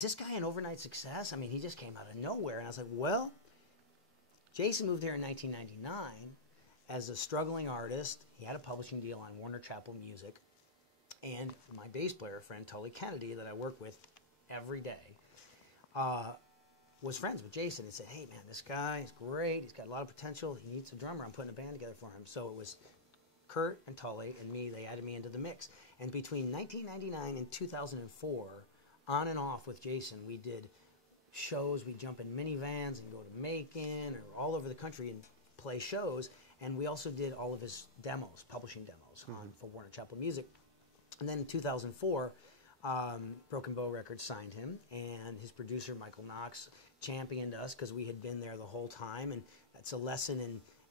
this guy an overnight success? I mean, he just came out of nowhere. And I was like, well, Jason moved here in 1999 as a struggling artist. He had a publishing deal on Warner Chappell Music. And my bass player friend, Tully Kennedy, that I work with every day, was friends with Jason and said, hey, man, this guy is great. He's got a lot of potential. He needs a drummer. I'm putting a band together for him. So it was Kurt and Tully and me. They added me into the mix. And between 1999 and 2004, on and off with Jason, we did shows. We'd jump in minivans and go to Macon or all over the country and play shows. And we also did all of his demos, publishing demos for Warner Chappell Music. And then in 2004, Broken Bow Records signed him, and his producer, Michael Knox, championed us because we had been there the whole time. And that's a lesson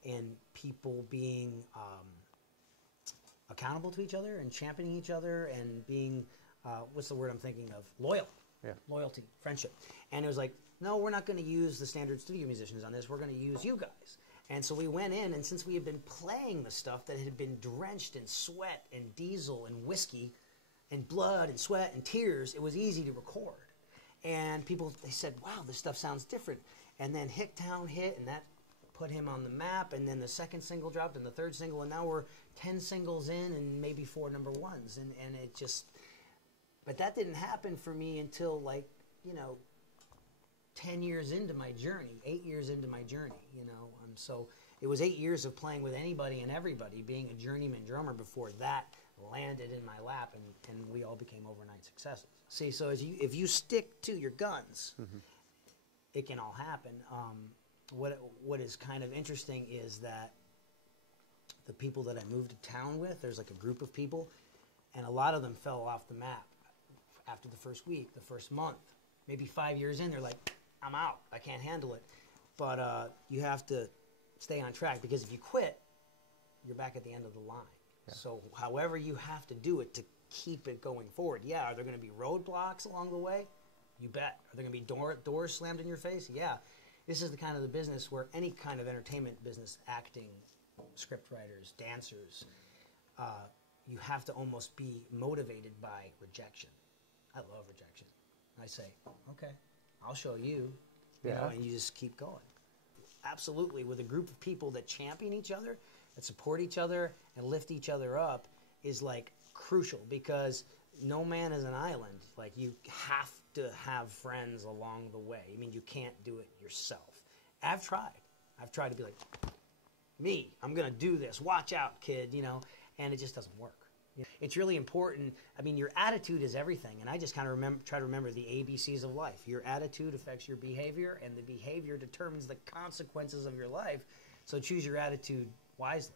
in people being accountable to each other and championing each other and being, what's the word I'm thinking of? Loyal. Yeah. Loyalty, friendship. And it was like, no, we're not going to use the standard studio musicians on this. We're going to use you guys. And so we went in, and since we had been playing the stuff that had been drenched in sweat and diesel and whiskey and blood and sweat and tears, it was easy to record. And people, they said, wow, this stuff sounds different. And then Hicktown hit, and that put him on the map. And then the second single dropped, and the third single, and now we're 10 singles in and maybe 4 number ones. And it just, but that didn't happen for me until, like, you know, 10 years into my journey, 8 years into my journey, you know. So it was 8 years of playing with anybody and everybody, being a journeyman drummer before that landed in my lap, and we all became overnight successes. See, so if you stick to your guns, it can all happen. What is kind of interesting is that the people that I moved to town with, there's like a group of people, and a lot of them fell off the map after the first week, the first month. Maybe 5 years in, they're like, I'm out. I can't handle it. But you have to stay on track, because if you quit, you're back at the end of the line. Yeah. So however you have to do it to keep it going forward. Yeah, are there going to be roadblocks along the way? You bet. Are there going to be doors slammed in your face? Yeah. This is the kind of the business where any kind of entertainment business, acting, script writers, dancers, you have to almost be motivated by rejection. I love rejection. I say, okay, I'll show you, you know, and you just keep going. Absolutely, with a group of people that champion each other, that support each other and lift each other up is like crucial, because no man is an island. Like, you have to have friends along the way. I mean, you can't do it yourself. I've tried to be like, me, I'm going to do this. Watch out, kid, you know, and it just doesn't work. It's really important. I mean, your attitude is everything, and I just kind of try to remember the ABCs of life. Your attitude affects your behavior, and the behavior determines the consequences of your life, so choose your attitude wisely.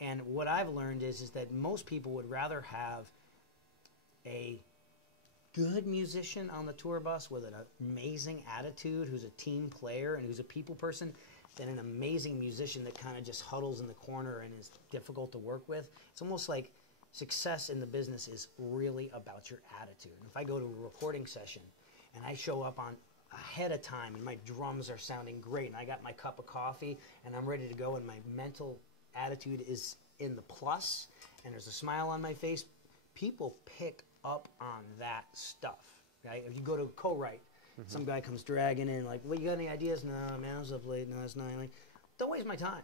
And what I've learned is that most people would rather have a good musician on the tour bus with an amazing attitude, who's a team player and who's a people person, than an amazing musician that kind of just huddles in the corner and is difficult to work with. It's almost like success in the business is really about your attitude. And if I go to a recording session and I show up on ahead of time and my drums are sounding great and I got my cup of coffee and I'm ready to go and my mental attitude is in the plus and there's a smile on my face, people pick up on that stuff, right? If you go to co-write, some guy comes dragging in like, well, you got any ideas? No, man, I was up late. No, it's not. Like, don't waste my time.